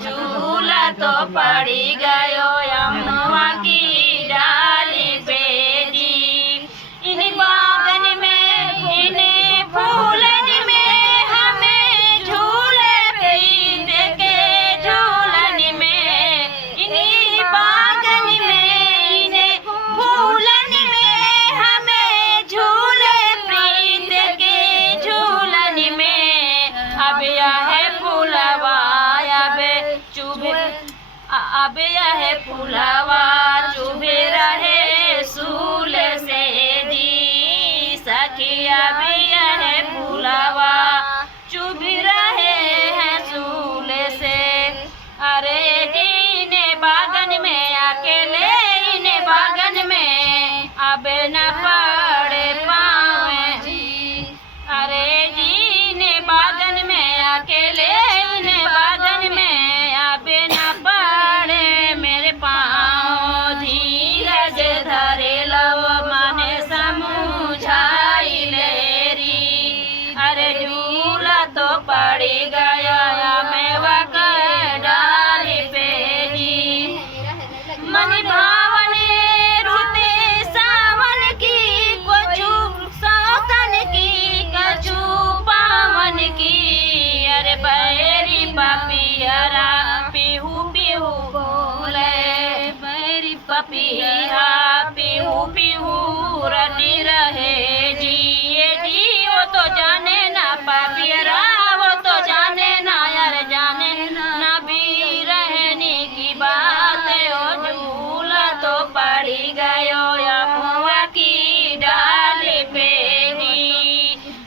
झूला तो पड़ी गयो अमवा की डाली पे जी। इन बागन में इन फूलन में हमें झूले प्रीत के झूलन में। इन बागन में इन फूलन में हमें झूले प्रीत के झूलन में। अब यह फूलवा अब यह फूलवा चुभे रहे सूल से जी। सखी अब यह फूलवा चुभ रहे हैं सूल से। अरे जी इन्हें बागन में अकेले इन्हें बागन में अब न पड़े पावे जी। अरे जी इन्हें बागन में अकेले इन्हें बागन में अब न पड़े मेरे पाँव। धीरज धरे लव माने समझाई लेरी। अरे झूला तो पड़ी गया मेवा कर डाली पे जी। मन भावने रुते सावन की कछु सौतन की कछु पावन की। अरे बैरी पपियरा पीहू पीहू बोले बैरी पपिया पीहू पीहू रटी रहे जी। ये जी वो तो जाने ना पपियरा वो तो जाने ना यार जाने ना भी रहने की बात। ओ झूला तो पड़ी गयो अमवा की डाली पे जी।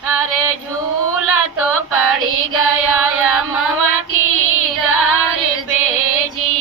अरे झूला तो पड़ी गया अमवा की डाली पे जी।